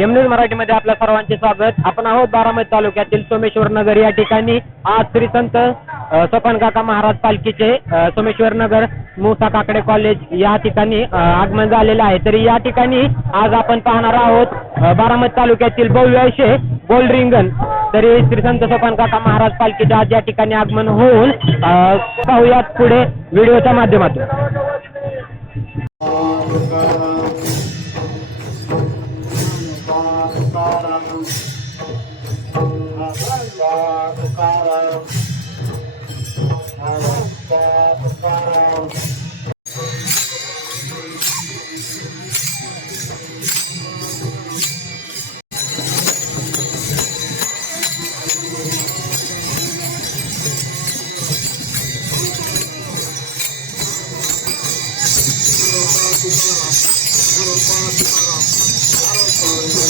निमनेर मराठीमध्ये आपल्या सर्वांचे स्वागत. आपण आहोत बारामती तालुक्यातील सोमेश्वर नगर. या ठिकाणी आज श्री संत अ, काका महाराज पालखीचे सोमेश्वर नगर मुसा काकडे कॉलेज या ठिकाणी आगमन झालेले आहे. तरी या ठिकाणी आज आपण पाहणार आहोत बारामती तालुक्यातील भव्य असे गोल रिंगण तरी श्री संत सोपान काका महाराज पालखीचे आज या ठिकाणी आगमन होऊन पाहूयात पुढे व्हिडिओच्या माध्यमातून. tukaran harusnya Harapan, harapan, harapan, harapan.